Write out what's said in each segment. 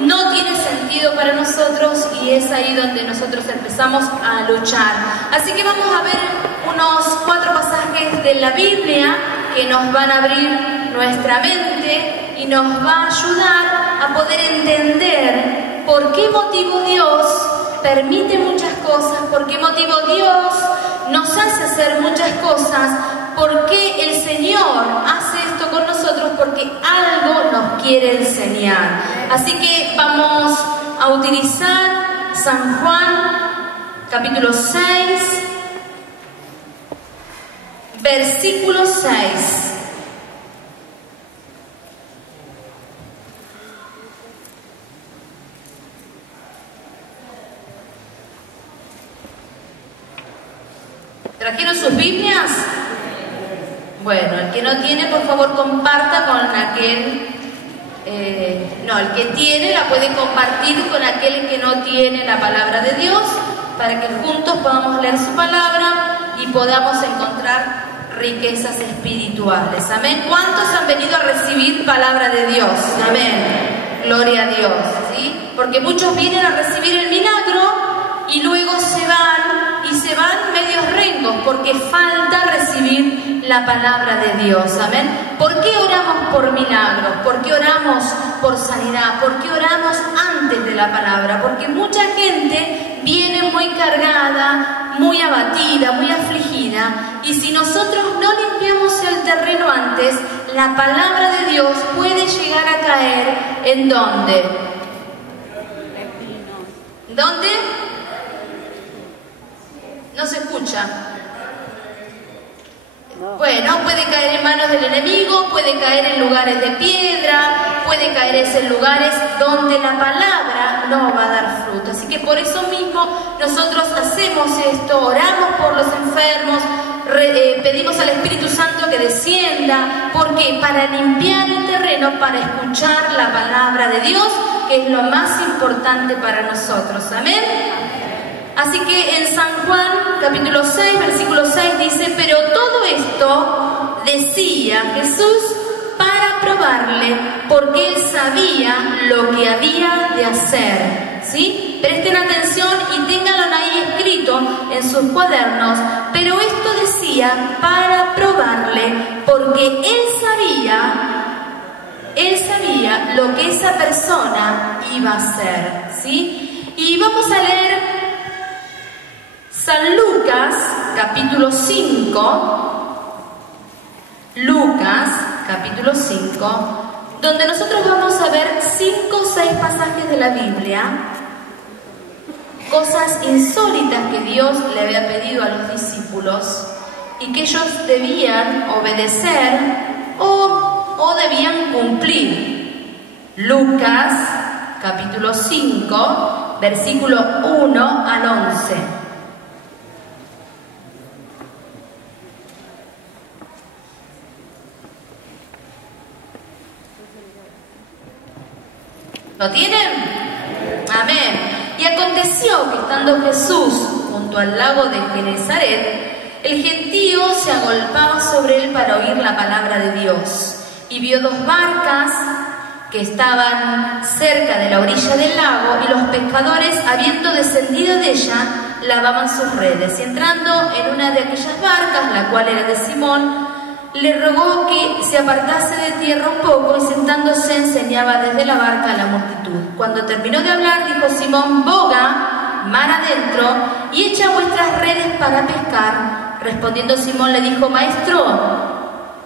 no tiene sentido para nosotros y es ahí donde nosotros empezamos a luchar. Así que vamos a ver unos 4 pasajes de la Biblia que nos van a abrir nuestra mente y nos va a ayudar a poder entender por qué motivo Dios permite muchas cosas, por qué motivo Dios nos hace hacer muchas cosas, por qué el Señor hace esto con nosotros, porque algo nos quiere enseñar. Así que vamos a utilizar San Juan, capítulo 6, versículo 6. ¿Trajeron sus Biblias? Bueno, el que no tiene, por favor, comparta con aquel... el que tiene la puede compartir con aquel que no tiene la palabra de Dios, para que juntos podamos leer su palabra y podamos encontrar riquezas espirituales. Amén. ¿Cuántos han venido a recibir palabra de Dios? Amén. Gloria a Dios. ¿Sí? Porque muchos vienen a recibir el milagro y luego se van medios rencos porque falta recibir la palabra de Dios. Amén. ¿Por qué oramos por milagros? ¿Por qué oramos por sanidad? ¿Por qué oramos antes de la palabra? Porque mucha gente viene muy cargada, muy abatida, muy afligida, y si nosotros no limpiamos el terreno antes, la palabra de Dios puede llegar a caer ¿en dónde? ¿Dónde? No se escucha. Bueno, puede caer en manos del enemigo, puede caer en lugares de piedra, puede caer en lugares donde la palabra no va a dar fruto. Así que por eso mismo nosotros hacemos esto, oramos por los enfermos, pedimos al Espíritu Santo que descienda. ¿Por qué? Para limpiar el terreno, para escuchar la palabra de Dios, que es lo más importante para nosotros. Amén. Así que en San Juan, capítulo 6, versículo 6 dice: pero todo esto decía Jesús para probarle, porque él sabía lo que había de hacer. ¿Sí? Presten atención y ténganlo ahí escrito en sus cuadernos. Pero esto decía para probarle, porque él sabía lo que esa persona iba a hacer. ¿Sí? Y vamos a leer San Lucas, capítulo 5, Lucas, capítulo 5, donde nosotros vamos a ver 5 o 6 pasajes de la Biblia, cosas insólitas que Dios le había pedido a los discípulos y que ellos debían obedecer o debían cumplir. Lucas, capítulo 5, versículo 1 al 11. ¿Lo tienen? Amén. Y aconteció que estando Jesús junto al lago de Genezaret, el gentío se agolpaba sobre él para oír la palabra de Dios. Y vio 2 barcas que estaban cerca de la orilla del lago, y los pescadores, habiendo descendido de ella, lavaban sus redes. Y entrando en una de aquellas barcas, la cual era de Simón, le rogó que se apartase de tierra un poco, y sentándose enseñaba desde la barca a la multitud. Cuando terminó de hablar, dijo Simón: boga mar adentro y echa vuestras redes para pescar. Respondiendo Simón le dijo: Maestro,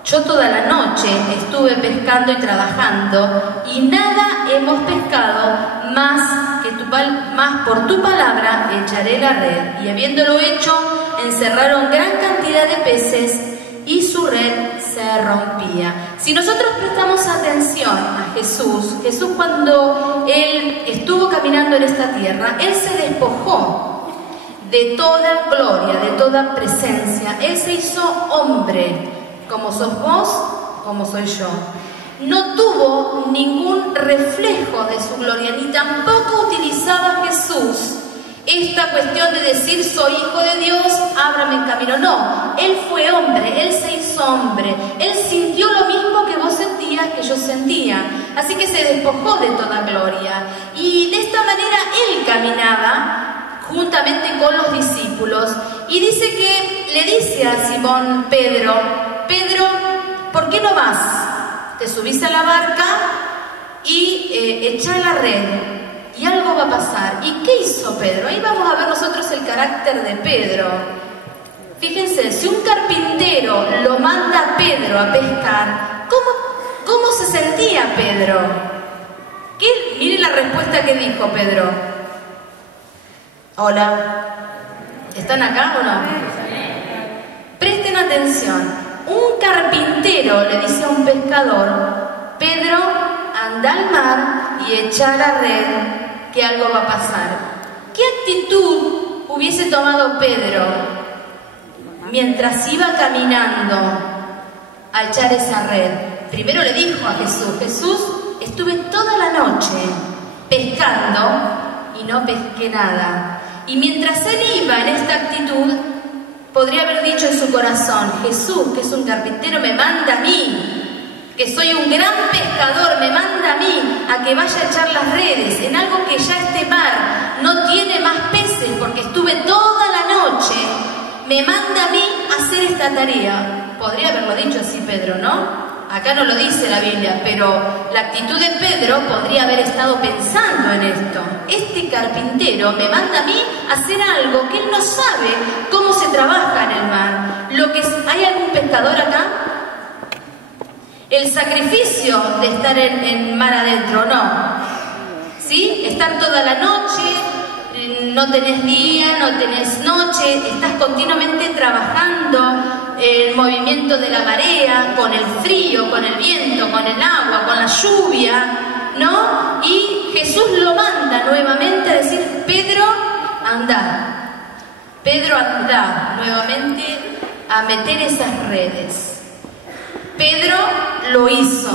yo toda la noche estuve pescando y trabajando, y nada hemos pescado, más por tu palabra echaré la red. Y habiéndolo hecho, encerraron gran cantidad de peces, y su red se rompía. Si nosotros prestamos atención a Jesús cuando Él estuvo caminando en esta tierra, Él se despojó de toda gloria, de toda presencia. Él se hizo hombre, como sos vos, como soy yo. No tuvo ningún reflejo de su gloria, ni tampoco utilizaba Jesús esta cuestión de decir soy hijo de Dios, ábrame el camino. No, Él fue hombre, Él se hizo hombre, Él sintió lo mismo que vos sentías, que yo sentía. Así que se despojó de toda gloria. manera él caminaba juntamente con los discípulos. Y dice que le dice a Simón Pedro: Pedro, ¿por qué no vas? Te subís a la barca y echá la red y algo va a pasar. ¿Y qué hizo Pedro? Ahí vamos a ver nosotros el carácter de Pedro. Fíjense, si un carpintero lo manda a Pedro a pescar, ¿cómo se sentía Pedro? Miren la respuesta que dijo Pedro. Hola, ¿están acá o no? Presten atención. Un carpintero le dice a un pescador: Pedro, anda al mar y echa la red, que algo va a pasar. ¿Qué actitud hubiese tomado Pedro mientras iba caminando a echar esa red? Primero le dijo a Jesús: Jesús, estuve toda la noche pescando y no pesqué nada. Y mientras él iba en esta actitud, podría haber dicho en su corazón: Jesús, que es un carpintero, me manda a mí, que soy un gran pescador, me manda a mí a que vaya a echar las redes en algo que ya este mar no tiene más peces porque estuve toda la noche, me manda a mí a hacer esta tarea. Podría haberlo dicho así Pedro, ¿no? Acá no lo dice la Biblia, pero la actitud de Pedro podría haber estado pensando en esto. Este carpintero me manda a mí a hacer algo que él no sabe cómo se trabaja en el mar. ¿Hay algún pescador acá? El sacrificio de estar en mar adentro, ¿no? ¿Sí? Estar toda la noche, no tenés día, no tenés noche, estás continuamente trabajando. El movimiento de la marea, con el frío, con el viento, con el agua, con la lluvia, ¿no? Y Jesús lo manda nuevamente a decir: Pedro, anda. Pedro, anda nuevamente a meter esas redes. Pedro lo hizo,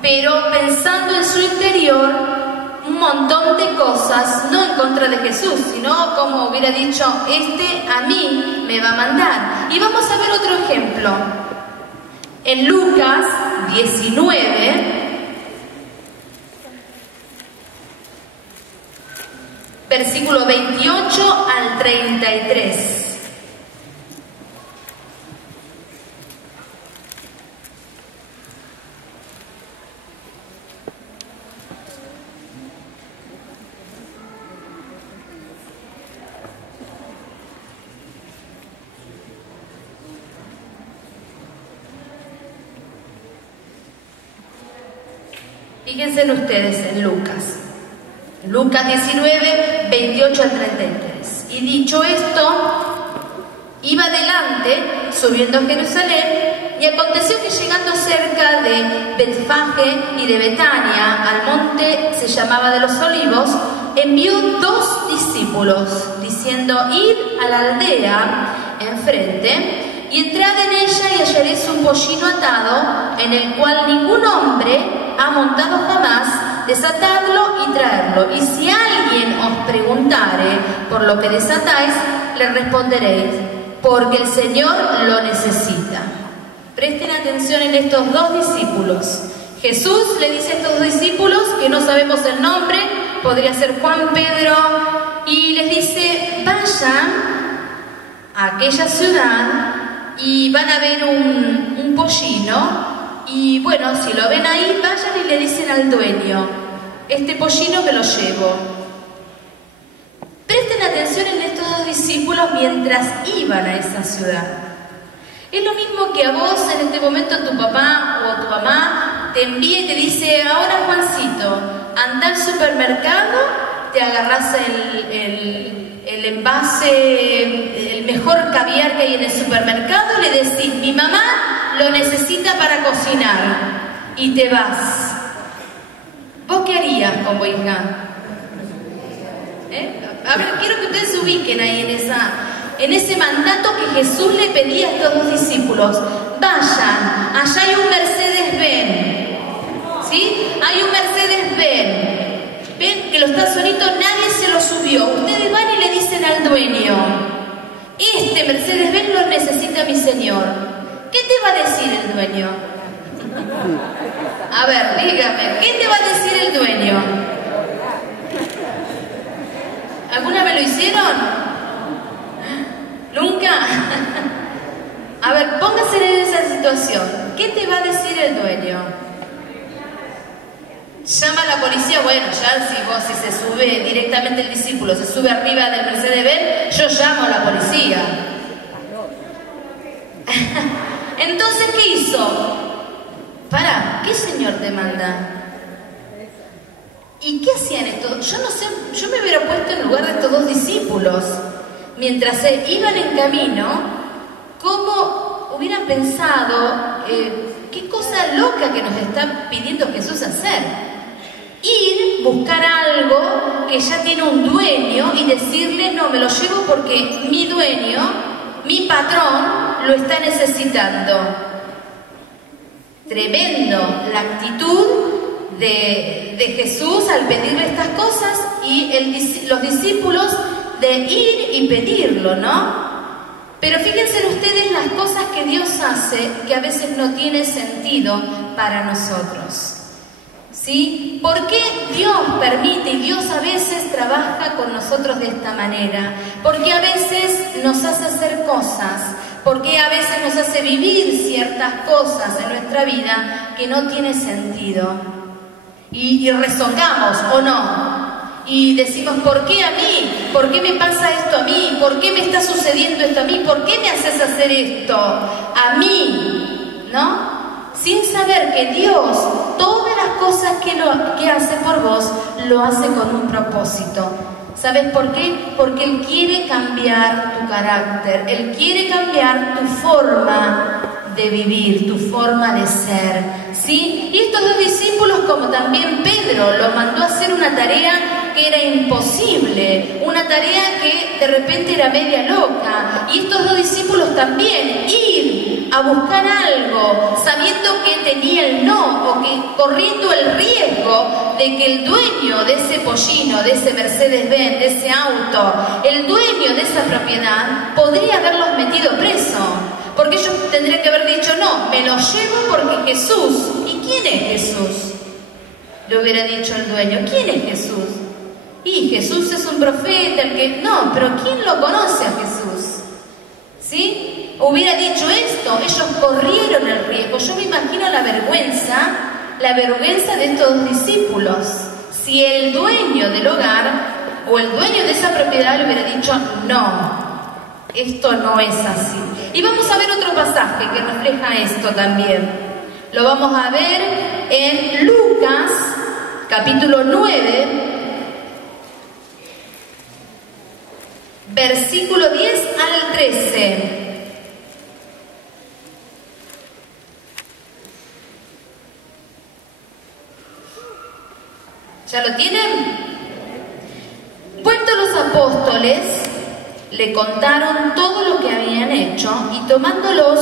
pero pensando en su interior un montón de cosas, no en contra de Jesús, sino como hubiera dicho: este a mí me va a mandar. Y vamos a ver otro ejemplo. En Lucas 19, versículo 28 al 33. Fíjense ustedes en Lucas 19, 28 al 33. Y dicho esto, iba adelante, subiendo a Jerusalén, y aconteció que llegando cerca de Betfage y de Betania, al monte se llamaba de los Olivos, envió 2 discípulos, diciendo: id a la aldea enfrente, y entrad en ella y hallaréis un pollino atado, en el cual ningún hombre ha montado jamás, desatadlo y traerlo. Y si alguien os preguntare por lo que desatáis, le responderéis: porque el Señor lo necesita. Presten atención en estos 2 discípulos. Jesús le dice a estos 2 discípulos, que no sabemos el nombre, podría ser Juan, Pedro, y les dice: vayan a aquella ciudad y van a ver un pollino. Y bueno, si lo ven ahí, vayan y le dicen al dueño: este pollino que lo llevo. Presten atención en estos 2 discípulos mientras iban a esa ciudad. Es lo mismo que a vos en este momento tu papá o tu mamá te envía y te dice: ahora Juancito, anda al supermercado, te agarrás el envase, el mejor caviar que hay en el supermercado, y le decís: mi mamá lo necesita para cocinar, y te vas. ¿Vos qué harías con vos, hija? A ver, quiero que ustedes se ubiquen ahí en ese mandato que Jesús le pedía a estos 2 discípulos. Vayan, allá hay un Mercedes-Benz, ¿sí? Hay un Mercedes-Benz. Ven que lo está solito, nadie se lo subió. Ustedes van y le dicen al dueño: este Mercedes-Benz lo necesita mi señor. ¿Qué te va a decir el dueño? A ver, dígame, ¿qué te va a decir el dueño? bueno, ya si se sube directamente el discípulo, se sube arriba del Mercedes-Benz, yo llamo a la policía. Entonces, ¿qué hizo? Pará, ¿qué señor te manda? ¿Y qué hacían estos? Yo no sé, yo me hubiera puesto en lugar de estos dos discípulos. Mientras se iban en camino, ¿cómo hubieran pensado qué cosa loca que nos está pidiendo Jesús hacer? Ir, buscar algo que ya tiene un dueño y decirle, no, me lo llevo porque mi dueño, mi patrón, lo está necesitando. Tremendo la actitud de Jesús al pedirle estas cosas y los discípulos de ir y pedirlo, ¿no? Pero fíjense ustedes las cosas que Dios hace que a veces no tiene sentido para nosotros, ¿sí? ¿Por qué Dios permite y Dios a veces trabaja con nosotros de esta manera? Porque a veces nos hace hacer cosas, porque a veces nos hace vivir ciertas cosas en nuestra vida que no tiene sentido. Y rezongamos, ¿o no? Y decimos, ¿por qué a mí? ¿Por qué me pasa esto a mí? ¿Por qué me está sucediendo esto a mí? ¿Por qué me haces hacer esto a mí? ¿No? Sin saber que Dios, todas las cosas que hace por vos, lo hace con un propósito. ¿Sabes por qué? Porque Él quiere cambiar tu carácter, Él quiere cambiar tu forma de vivir, tu forma de ser, ¿sí? Y estos dos discípulos, como también Pedro, lo mandó a hacer una tarea que era imposible, una tarea que de repente era media loca. Y estos dos discípulos también, ir a buscar algo, sabiendo que tenía el no, o que corriendo el riesgo de que el dueño de ese pollino, de ese Mercedes-Benz, de ese auto, el dueño de esa propiedad, podría haberlos metido preso. Porque ellos tendrían que haber dicho, no, me lo llevo porque Jesús. ¿Y quién es Jesús? Le hubiera dicho el dueño, ¿quién es Jesús? Y Jesús es un profeta, el que... No, pero ¿quién lo conoce a Jesús? ¿Sí? Hubiera dicho esto, ellos corrieron el riesgo. Yo me imagino la vergüenza de estos dos discípulos. Si el dueño del hogar o el dueño de esa propiedad le hubiera dicho, no, esto no es así. Y vamos a ver otro pasaje que refleja esto también. Lo vamos a ver en Lucas, capítulo 9, versículo 10 al 13. ¿Ya lo tienen? Vueltos los apóstoles, le contaron todo lo que habían hecho y tomándolos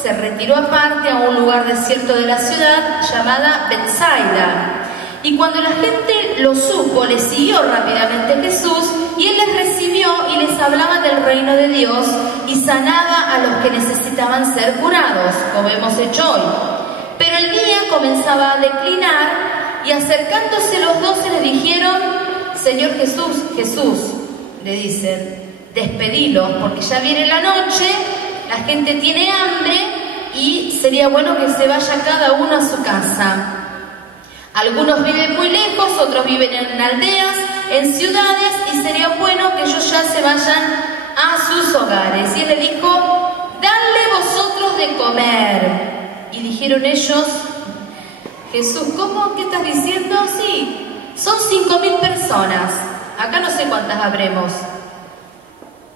se retiró aparte a un lugar desierto de la ciudad llamada Betsaida. Y cuando la gente lo supo, le siguió rápidamente Jesús y Él les recibió y les hablaba del reino de Dios y sanaba a los que necesitaban ser curados, como hemos hecho hoy. Pero el día comenzaba a declinar y acercándose los 12 le dijeron, Señor Jesús, Jesús, le dicen, despedilos, porque ya viene la noche, la gente tiene hambre y sería bueno que se vaya cada uno a su casa. Algunos viven muy lejos, otros viven en aldeas, en ciudades, y sería bueno que ellos ya se vayan a sus hogares. Y Él le dijo, dadle vosotros de comer. Y dijeron ellos, Jesús, ¿cómo? ¿Qué estás diciendo? Sí, son 5.000 personas. Acá no sé cuántas habremos.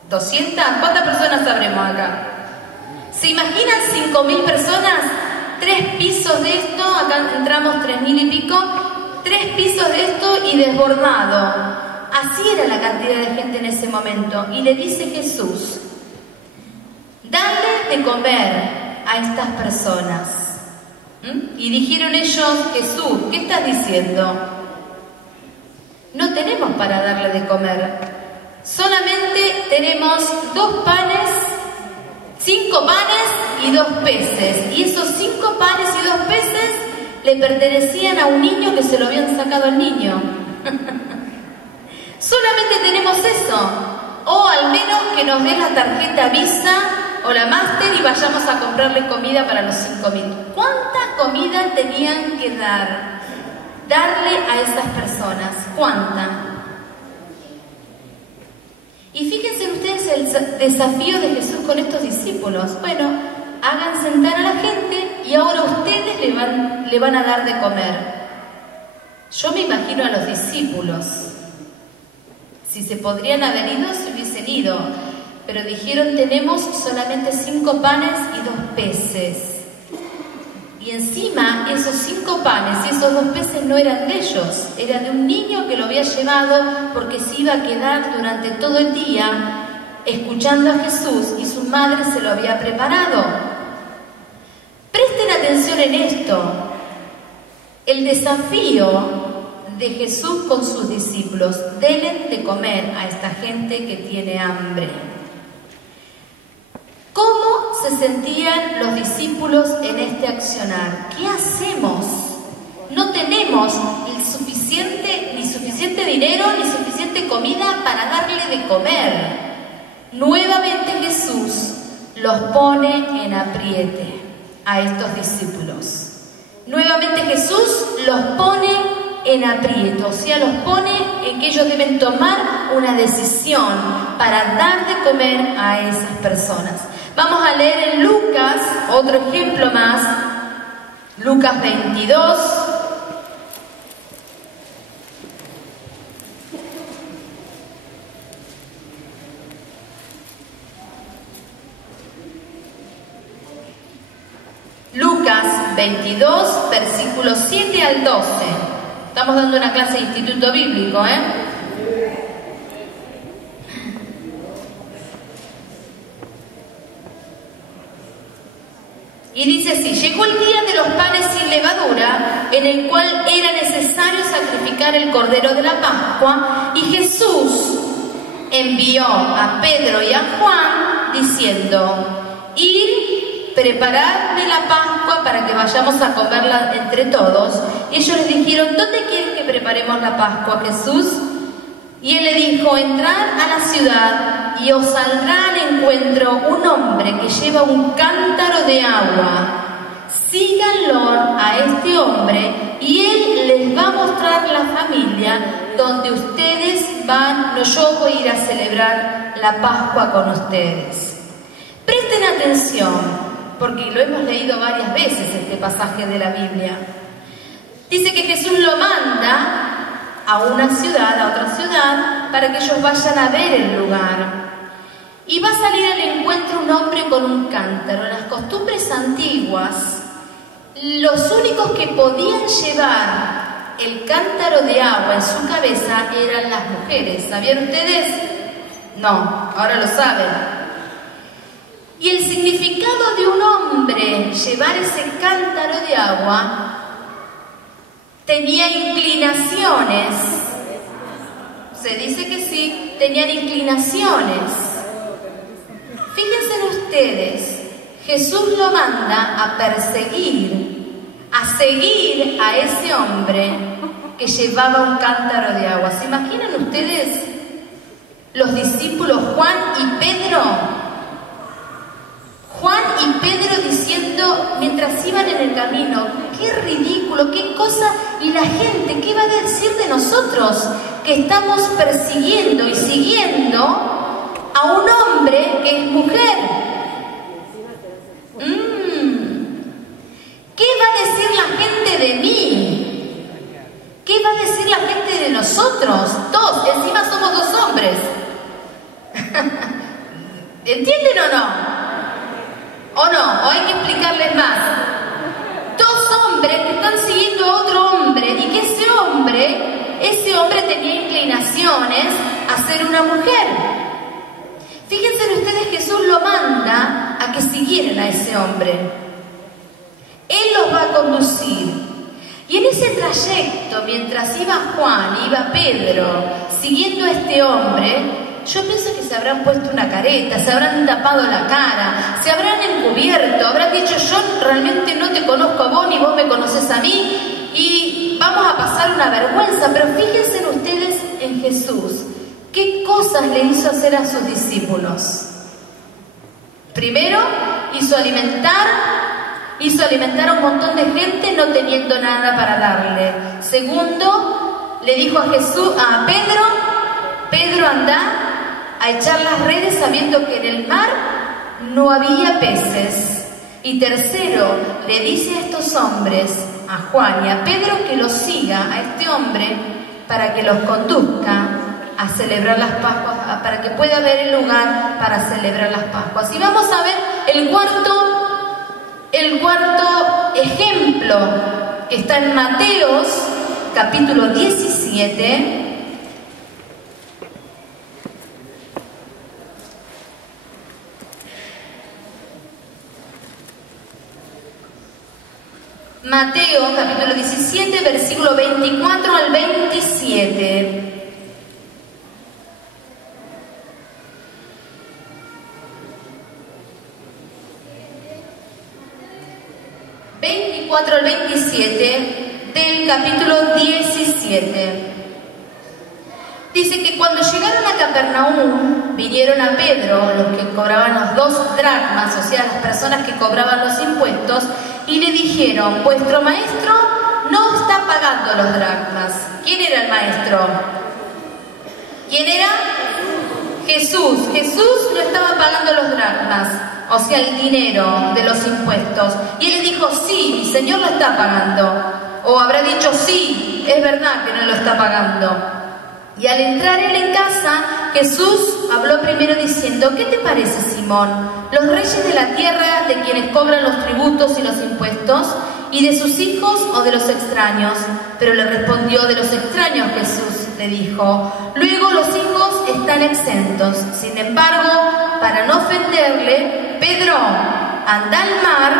¿200? ¿Cuántas personas habremos acá? ¿Se imaginan 5.000 personas? 3 pisos de esto, acá entramos 3.000 y pico, 3 pisos de esto y desbordado. Así era la cantidad de gente en ese momento. Y le dice Jesús, dale de comer a estas personas. Y dijeron ellos, Jesús, ¿qué estás diciendo? No tenemos para darle de comer. Solamente tenemos 2 panes, 5 panes y 2 peces. Y esos 5 panes y 2 peces le pertenecían a un niño que se lo habían sacado al niño. Solamente tenemos eso. O al menos que nos den la tarjeta Visa o la Master y vayamos a comprarle comida para los 5.000. ¿Cuánta comida tenían que dar? darle a esas personas. ¿Cuánta? Y fíjense ustedes el desafío de Jesús con estos discípulos. Bueno, hagan sentar a la gente y ahora ustedes le van a dar de comer. Yo me imagino a los discípulos. Si se podrían haber ido, se hubiesen ido. Pero dijeron, tenemos solamente 5 panes y 2 peces. Y encima, esos 5 panes y esos 2 peces no eran de ellos. Era de un niño que lo había llevado porque se iba a quedar durante todo el día escuchando a Jesús y su madre se lo había preparado. Presten atención en esto. El desafío de Jesús con sus discípulos: denle de comer a esta gente que tiene hambre. ¿Cómo se sentían los discípulos en este accionar? ¿Qué hacemos? No tenemos ni suficiente dinero ni suficiente comida para darle de comer. Nuevamente Jesús los pone en apriete a estos discípulos. Nuevamente Jesús los pone en aprieto, o sea, los pone en que ellos deben tomar una decisión para dar de comer a esas personas. Vamos a leer en Lucas, otro ejemplo más, Lucas 22. Lucas 22, versículos 7 al 12. Estamos dando una clase de instituto bíblico, Y dice así: llegó el día de los panes sin levadura, en el cual era necesario sacrificar el cordero de la Pascua, y Jesús envió a Pedro y a Juan, diciendo: id, preparadme la Pascua para que vayamos a comerla entre todos. Y ellos les dijeron: ¿dónde quieres que preparemos la Pascua, Jesús? Y él le dijo: entrad a la ciudad y os saldrá al encuentro un hombre que lleva un cántaro de agua. Síganlo a este hombre y él les va a mostrar la familia donde ustedes van. No, yo voy a ir a celebrar la Pascua con ustedes. Presten atención, porque lo hemos leído varias veces este pasaje de la Biblia. Dice que Jesús lo manda a una ciudad, a otra ciudad, para que ellos vayan a ver el lugar. Y va a salir al encuentro un hombre con un cántaro. En las costumbres antiguas, los únicos que podían llevar el cántaro de agua en su cabeza eran las mujeres. ¿Sabían ustedes? No, ahora lo saben. Y el significado de un hombre llevar ese cántaro de agua tenía inclinaciones. Se dice que sí, tenían inclinaciones. Fíjense ustedes, Jesús lo manda a perseguir, a seguir a ese hombre que llevaba un cántaro de agua. ¿Se imaginan ustedes los discípulos Juan y Pedro? Juan y Pedro diciendo, mientras iban en el camino: qué ridículo, qué cosa, y la gente, ¿qué va a decir de nosotros que estamos persiguiendo y siguiendo a un hombre que es mujer? ¿Qué va a decir la gente de mí? ¿Qué va a decir la gente de nosotros? Encima somos 2 hombres. ¿Entienden o no? ¿O no? ¿O hay que explicarles más? 2 hombres que están siguiendo a otro hombre, y que ese hombre tenía inclinaciones a ser una mujer. Fíjense ustedes, Jesús lo manda a que siguieran a ese hombre. Él los va a conducir. Y en ese trayecto, mientras iba Juan, iba Pedro, siguiendo a este hombre, yo pienso que se habrán puesto una careta, se habrán tapado la cara, se habrán encubierto, habrán dicho: yo realmente no te conozco a vos ni vos me conoces a mí, y vamos a pasar una vergüenza. Pero fíjense ustedes en Jesús, ¿qué cosas le hizo hacer a sus discípulos? Primero, hizo alimentar hizo alimentar a un montón de gente no teniendo nada para darle. Segundo, le dijo a Pedro, Pedro, anda a echar las redes sabiendo que en el mar no había peces. Y tercero, le dice a estos hombres, a Juan y a Pedro, que los siga a este hombre para que los conduzca a celebrar las Pascuas, para que pueda haber el lugar para celebrar las Pascuas. Y vamos a ver el cuarto ejemplo que está en Mateos, capítulo 17. Mateo, capítulo 17, versículo 24 al 27. Al 27 del capítulo 17. Dice que cuando llegaron a Capernaum, vinieron a Pedro, los que cobraban los 2 dracmas, o sea, las personas que cobraban los impuestos, y le dijeron, vuestro maestro no está pagando los dracmas. ¿Quién era el maestro? ¿Quién era? Jesús. Jesús no estaba pagando los dracmas, o sea, el dinero de los impuestos. Y él le dijo, sí, mi Señor lo está pagando. O habrá dicho, sí, es verdad que no lo está pagando. Y al entrar él en casa, Jesús habló primero diciendo, ¿qué te parece, Simón? Los reyes de la tierra, de quienes cobran los tributos y los impuestos, y de sus hijos o de los extraños. Pero le respondió, de los extraños, Jesús le dijo. Luego los hijos están exentos. Sin embargo, para no ofenderle, Pedro, anda al mar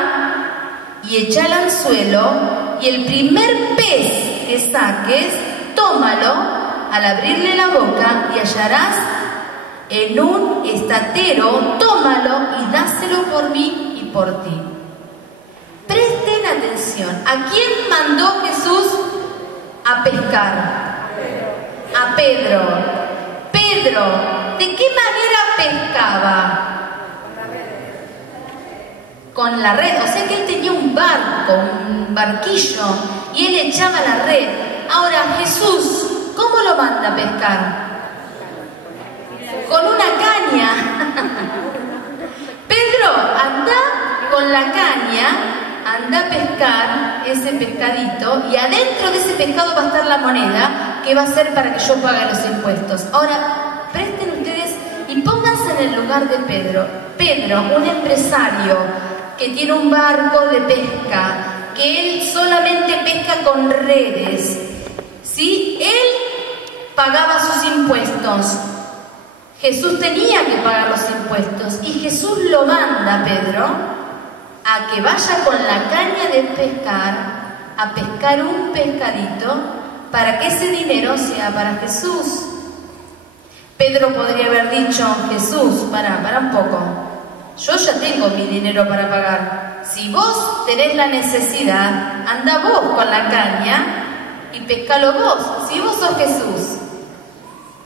y echa el anzuelo, y el primer pez que saques, tómalo al abrirle la boca, y hallarás en un estatero, tómalo y dáselo por mí y por ti. Presten atención. ¿A quién mandó Jesús a pescar? A Pedro. Pedro, ¿de qué manera pescaba? Con la red. O sea que él tenía un barco, un barquillo, y él echaba la red. Ahora, Jesús, ¿cómo lo manda a pescar? Con una caña. Pedro, anda con la caña, anda a pescar ese pescadito, y adentro de ese pescado va a estar la moneda que va a ser para que yo pague los impuestos. Ahora, presten ustedes y pónganse en el lugar de Pedro. Pedro, un empresario que tiene un barco de pesca, que él solamente pesca con redes, ¿sí? Él pagaba sus impuestos. Jesús tenía que pagar los impuestos, y Jesús lo manda a Pedro a que vaya con la caña de pescar a pescar un pescadito para que ese dinero sea para Jesús. Pedro podría haber dicho, Jesús, para un poco, yo ya tengo mi dinero para pagar. Si vos tenés la necesidad, anda vos con la caña y pescalo vos. Si vos sos Jesús,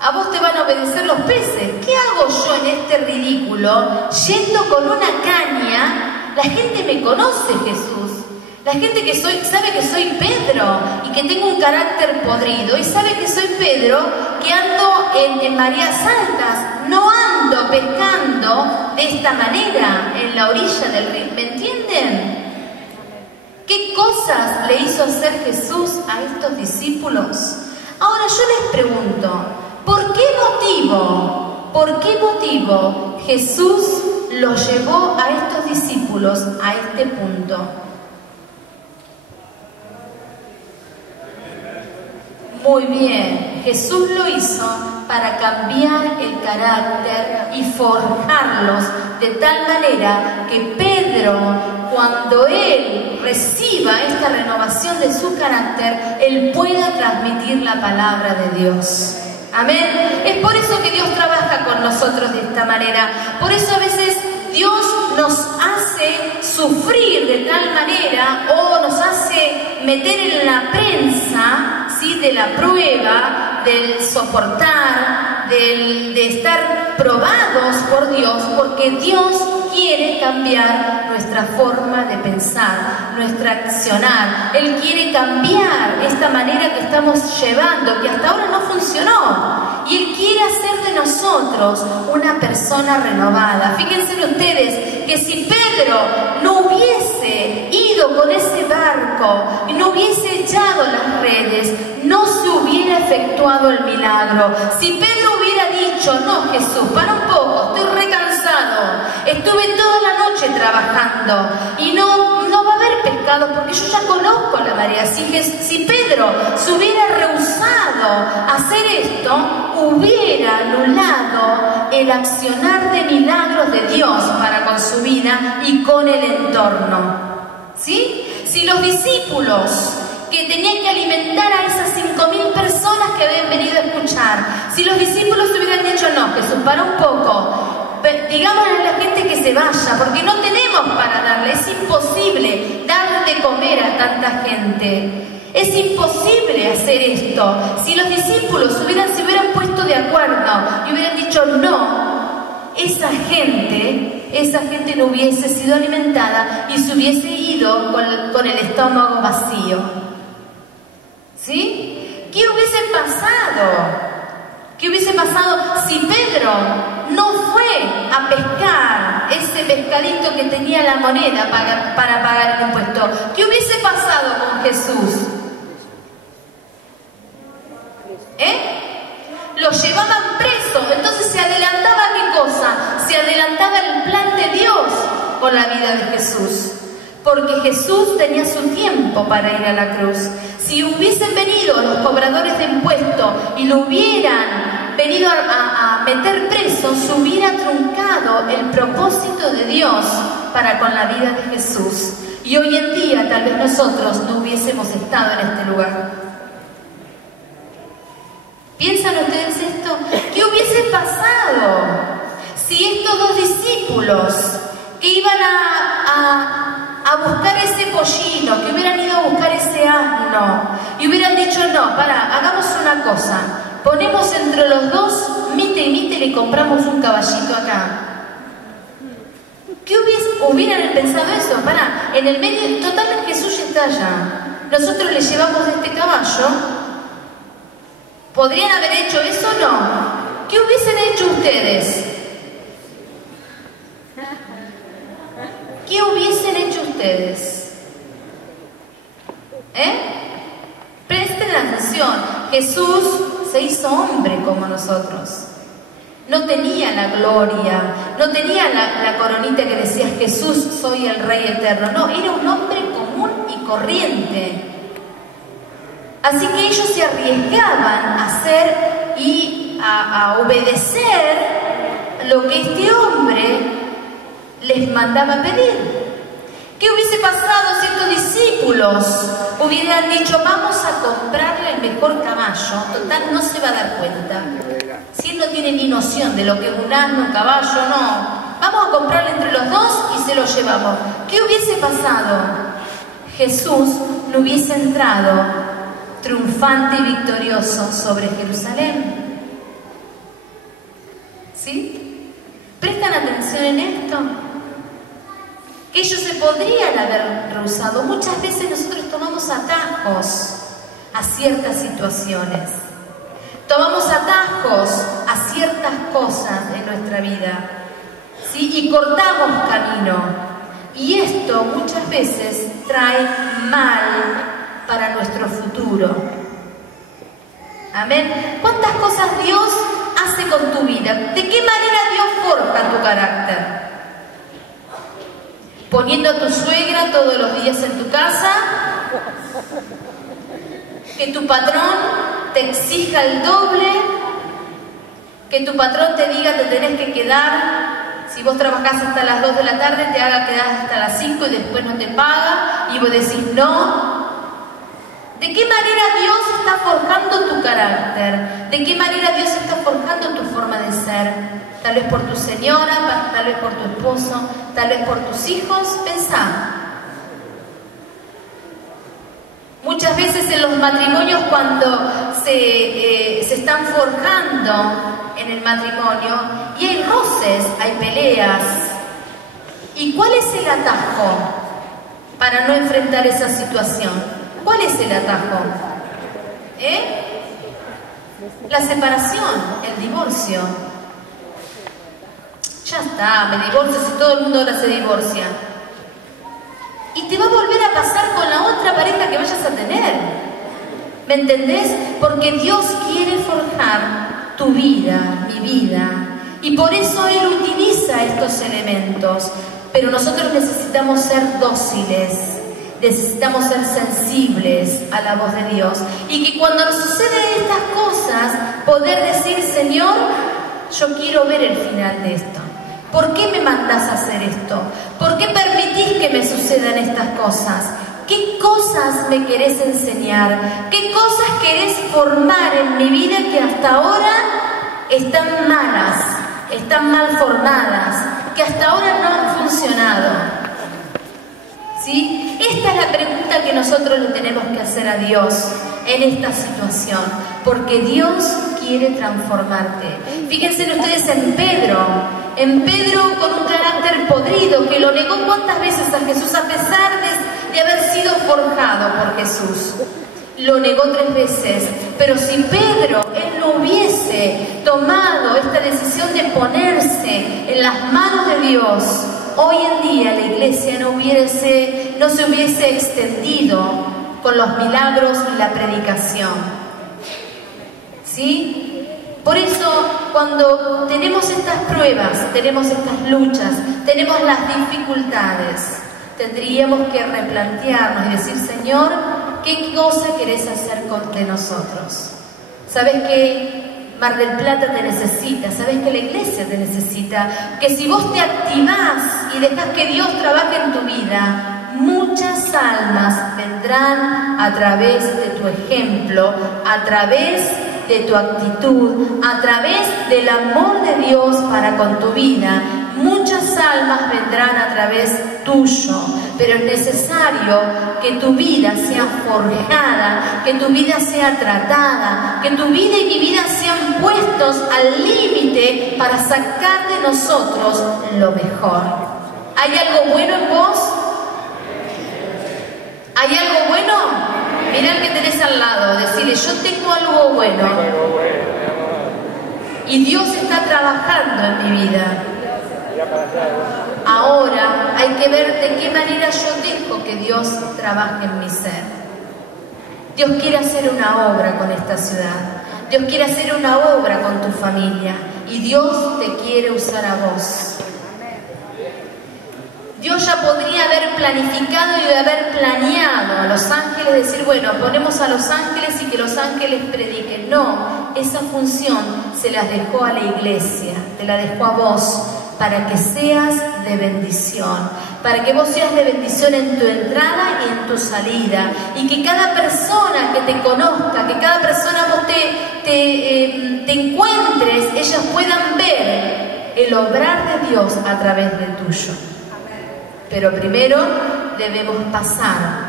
a vos te van a obedecer los peces. ¿Qué hago yo en este ridículo yendo con una caña? La gente me conoce, Jesús. La gente que sabe que soy Pedro y que tengo un carácter podrido, y sabe que soy Pedro, que ando en mareas altas. No ando pescando de esta manera en la orilla del río. ¿Me entienden? ¿Qué cosas le hizo hacer Jesús a estos discípulos? Ahora yo les pregunto, ¿por qué motivo Jesús los llevó a estos discípulos a este punto? Muy bien, Jesús lo hizo para cambiar el carácter y forjarlos de tal manera que Pedro, cuando él reciba esta renovación de su carácter, él pueda transmitir la palabra de Dios. Amén. Es por eso que Dios trabaja con nosotros de esta manera. Por eso a veces Dios nos hace sufrir de tal manera, o nos hace meter en la prensa, ¿sí?, de la prueba, del soportar, de estar probados por Dios, porque Dios quiere cambiar nuestra forma de pensar, nuestra accionar. Él quiere cambiar esta manera que estamos llevando, que hasta ahora no funcionó. Y Él quiere hacer de nosotros una persona renovada. Fíjense ustedes que si Pedro no hubiese ido con ese barco y no hubiese echado las redes, no se hubiera efectuado el milagro. Si Pedro hubiera dicho, no, Jesús, para un poco, estoy recansado, estuve toda la noche trabajando y no va a haber pescado porque yo ya conozco la marea. Si Pedro se hubiera rehusado a hacer esto, hubiera anulado el accionar de milagros de Dios para con su vida y con el entorno. ¿Sí? Si los discípulos que tenían que alimentar a esas 5.000 personas que habían venido a escuchar, si los discípulos hubieran dicho, no, Jesús, para un poco, digámosle a la gente que se vaya, porque no tenemos para darle, es imposible darle de comer a tanta gente. Es imposible hacer esto. Si los discípulos se hubieran puesto de acuerdo y hubieran dicho no, esa gente no hubiese sido alimentada y se hubiese ido con el estómago vacío. ¿Sí? ¿Qué hubiese pasado? ¿Qué hubiese pasado si Pedro no fue a pescar ese pescadito que tenía la moneda para pagar el impuesto? ¿Qué hubiese pasado con Jesús? Lo llevaban preso, entonces se adelantaba ¿qué cosa? Se adelantaba el plan de Dios con la vida de Jesús, porque Jesús tenía su tiempo para ir a la cruz. Si hubiesen venido los cobradores de impuestos y lo hubieran venido a meter preso, se hubiera truncado el propósito de Dios para con la vida de Jesús. Y hoy en día tal vez nosotros no hubiésemos estado en este lugar. ¿Piensan ustedes esto? ¿Qué hubiese pasado si estos dos discípulos que iban a buscar ese pollino, que hubieran ido a buscar ese asno y hubieran dicho, no, hagamos una cosa, ponemos entre los dos mite y mite y le compramos un caballito acá? ¿Qué hubieran pensado eso? En el medio, total, Jesús ya está allá, nosotros le llevamos este caballo. ¿Podrían haber hecho eso o no? ¿Qué hubiesen hecho ustedes? ¿Qué hubiesen hecho ustedes? Presten atención. Jesús se hizo hombre como nosotros. No tenía la gloria, no tenía la coronita que decía Jesús, soy el Rey eterno. No, era un hombre común y corriente. Así que ellos se arriesgaban a hacer y a obedecer lo que este hombre les mandaba pedir. ¿Qué hubiese pasado si estos discípulos hubieran dicho, vamos a comprarle el mejor caballo? Total, no se va a dar cuenta. Si él no tiene ni noción de lo que es un asno, un caballo, no. Vamos a comprarle entre los dos y se lo llevamos. ¿Qué hubiese pasado? Jesús no hubiese entrado triunfante y victorioso sobre Jerusalén. ¿Sí? ¿Prestan atención en esto? Que ellos se podrían haber rehusado. Muchas veces nosotros tomamos atajos a ciertas situaciones. Tomamos atajos a ciertas cosas en nuestra vida. ¿Sí? Y cortamos camino. Y esto muchas veces trae mal para nuestro futuro. Amén. ¿Cuántas cosas Dios hace con tu vida? ¿De qué manera Dios forja tu carácter? ¿Poniendo a tu suegra todos los días en tu casa? ¿Que tu patrón te exija el doble? ¿Que tu patrón te diga te tenés que quedar? Si vos trabajás hasta las 2 de la tarde, te haga quedar hasta las 5 y después no te paga y vos decís no. ¿De qué manera Dios está forjando tu carácter? ¿De qué manera Dios está forjando tu forma de ser? Tal vez por tu señora, tal vez por tu esposo, tal vez por tus hijos. Pensá. Muchas veces en los matrimonios, cuando se están forjando en el matrimonio, y hay roces, hay peleas, ¿Y cuál es el atajo para no enfrentar esa situación? ¿Cuál es el atajo? La separación, el divorcio. Ya está, me divorcio si todo el mundo ahora se divorcia. Y te va a volver a pasar con la otra pareja que vayas a tener. ¿Me entendés? Porque Dios quiere forjar tu vida, mi vida. Y por eso Él utiliza estos elementos. Pero nosotros necesitamos ser dóciles. Necesitamos ser sensibles a la voz de Dios. Y que cuando nos suceden estas cosas, poder decir, Señor, yo quiero ver el final de esto. ¿Por qué me mandás a hacer esto? ¿Por qué permitís que me sucedan estas cosas? ¿Qué cosas me querés enseñar? ¿Qué cosas querés formar en mi vida que hasta ahora están malas, están mal formadas, que hasta ahora no han funcionado? ¿Sí? Esta es la pregunta que nosotros le tenemos que hacer a Dios en esta situación, porque Dios quiere transformarte. Fíjense ustedes en Pedro con un carácter podrido, que lo negó cuántas veces a Jesús a pesar de haber sido forjado por Jesús. Lo negó 3 veces, pero si Pedro, él no hubiese tomado esta decisión de ponerse en las manos de Dios, hoy en día la iglesia no se hubiese extendido con los milagros y la predicación. ¿Sí? Por eso, cuando tenemos estas pruebas, tenemos estas luchas, tenemos las dificultades, tendríamos que replantearnos y decir, Señor, ¿qué cosa querés hacer de nosotros? ¿Sabes que Mar del Plata te necesita? ¿Sabes que la iglesia te necesita? Que si vos te activás y dejás que Dios trabaje en tu vida, muchas almas vendrán a través de tu ejemplo, a través de tu actitud, a través del amor de Dios para con tu vida. Muchas almas vendrán a través tuyo, pero es necesario que tu vida sea forjada, que tu vida sea tratada, que tu vida y mi vida sean puestos al límite para sacar de nosotros lo mejor. ¿Hay algo bueno en vos? ¿Hay algo bueno? Mirá el que tenés al lado, decirle, yo tengo algo bueno. Y Dios está trabajando en mi vida. Ahora hay que ver de qué manera yo dejo que Dios trabaje en mi ser. Dios quiere hacer una obra con esta ciudad. Dios quiere hacer una obra con tu familia. Y Dios te quiere usar a vos. Dios ya podría haber planificado y haber planeado a los ángeles, decir, bueno, ponemos a los ángeles y que los ángeles prediquen. No, esa función se las dejó a la iglesia, te la dejó a vos, para que seas de bendición, para que vos seas de bendición en tu entrada y en tu salida, y que cada persona que te conozca, que cada persona vos te encuentres, ellas puedan ver el obrar de Dios a través del tuyo. Pero primero debemos pasar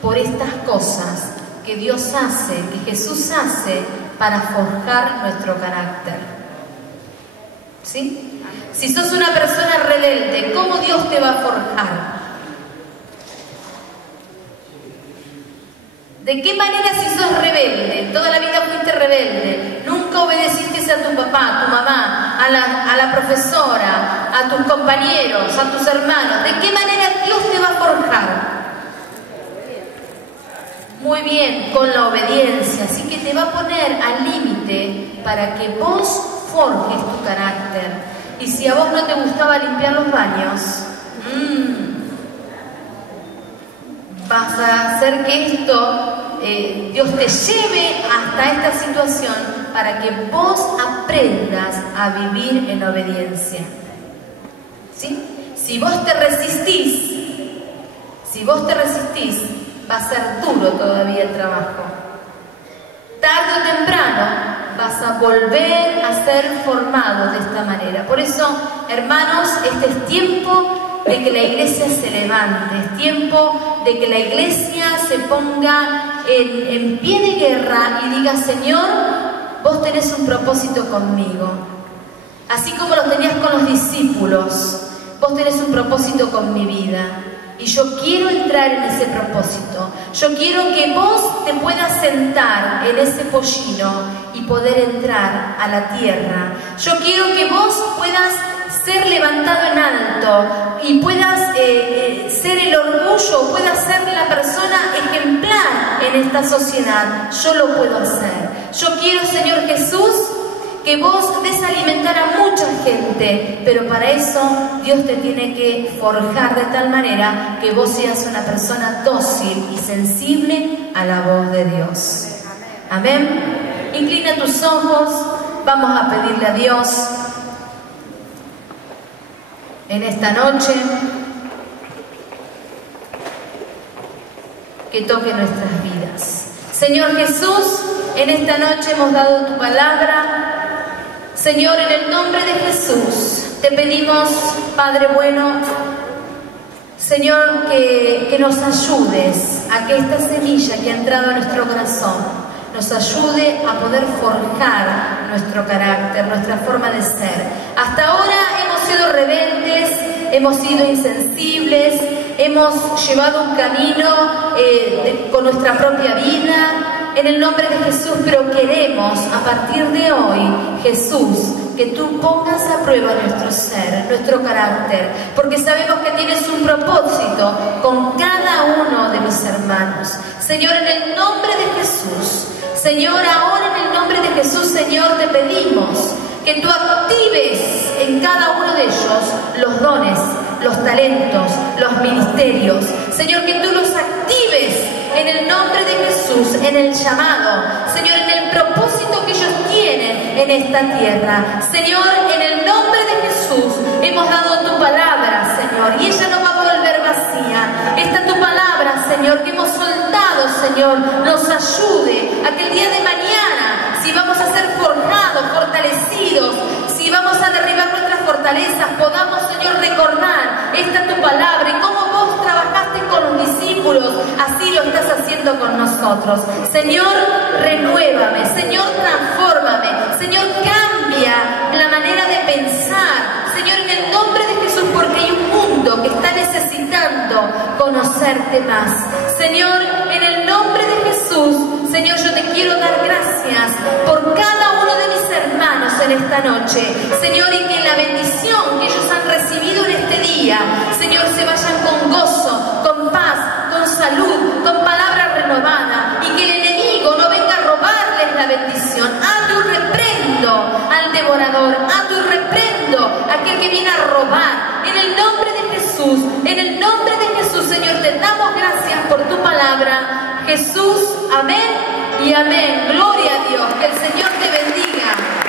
por estas cosas que Dios hace, que Jesús hace para forjar nuestro carácter. ¿Sí? Si sos una persona rebelde, ¿cómo Dios te va a forjar? ¿De qué manera si sos rebelde? Toda la vida fuiste rebelde. Nunca obedeciste a tu papá, a tu mamá, a la profesora, a tus compañeros, a tus hermanos. ¿De qué manera Dios te va a forjar? Muy bien, con la obediencia. Así que te va a poner al límite para que vos forjes tu carácter. Y si a vos no te gustaba limpiar los baños, vas a hacer que esto, Dios te lleve hasta esta situación para que vos aprendas a vivir en obediencia. ¿Sí? Si vos te resistís, va a ser duro todavía el trabajo. Tarde o temprano vas a volver a ser formado de esta manera. Por eso, hermanos, este es tiempo de que la iglesia se levante, es tiempo de que la iglesia se ponga en pie de guerra y diga, Señor, vos tenés un propósito conmigo. Así como lo tenías con los discípulos, vos tenés un propósito con mi vida. Y yo quiero entrar en ese propósito. Yo quiero que vos te puedas sentar en ese pollino y poder entrar a la tierra. Yo quiero que vos puedas ser levantado en alto y puedas ser el orgullo, puedas ser la persona ejemplar en esta sociedad. Yo lo puedo hacer. Yo quiero, Señor Jesús, que vos des a alimentar a mucha gente, pero para eso Dios te tiene que forjar de tal manera que vos seas una persona dócil y sensible a la voz de Dios. Amén. Inclina tus ojos, vamos a pedirle a Dios en esta noche que toque nuestras vidas. Señor Jesús, en esta noche hemos dado tu palabra. Señor, en el nombre de Jesús, te pedimos, Padre bueno, Señor, que nos ayudes a que esta semilla que ha entrado a nuestro corazón nos ayude a poder forjar nuestro carácter, nuestra forma de ser. Hasta ahora hemos sido rebeldes, hemos sido insensibles, hemos llevado un camino con nuestra propia vida, en el nombre de Jesús, pero queremos a partir de hoy, Jesús, que tú pongas a prueba nuestro ser, nuestro carácter, porque sabemos que tienes un propósito con cada uno de mis hermanos. Señor, en el nombre de Jesús, Señor, ahora en el nombre de Jesús, Señor, te pedimos que tú actives en cada uno de ellos los dones, los talentos, los ministerios. Señor, que tú los actives en el nombre de Jesús, en el llamado, Señor, en el propósito que ellos tienen en esta tierra. Señor, en el nombre de Jesús, hemos dado tu palabra, Señor, y ella no va a volver vacía. Esta tu palabra, Señor, que hemos soltado, Señor, nos ayude a que el día de mañana, si vamos a ser forjados, fortalecidos, si vamos a derribar nuestras fortalezas, podamos, Señor, recordar esta tu palabra y cómo vos trabajaste con los discípulos, así lo estás haciendo con nosotros. Señor, renuévame, Señor, transfórmame, Señor, cambia la manera de pensar, Señor, en el nombre de Jesús, porque hay un mundo que está necesitando conocerte más. Señor, en el nombre de Jesús, Señor, yo te quiero dar gracias por cada uno de mis hermanos en esta noche, Señor, y que la bendición que ellos han recibido en este día, Señor, se vayan con gozo, con paz, con salud, con palabra renovada, y que el enemigo no venga a robarles la bendición. A tu reprendo al devorador, a tu reprendo a aquel que viene a robar. En el nombre de Jesús, en el nombre de Jesús, Señor, te damos gracias por tu palabra. Jesús, amén y amén. Gloria a Dios, que el Señor te bendiga.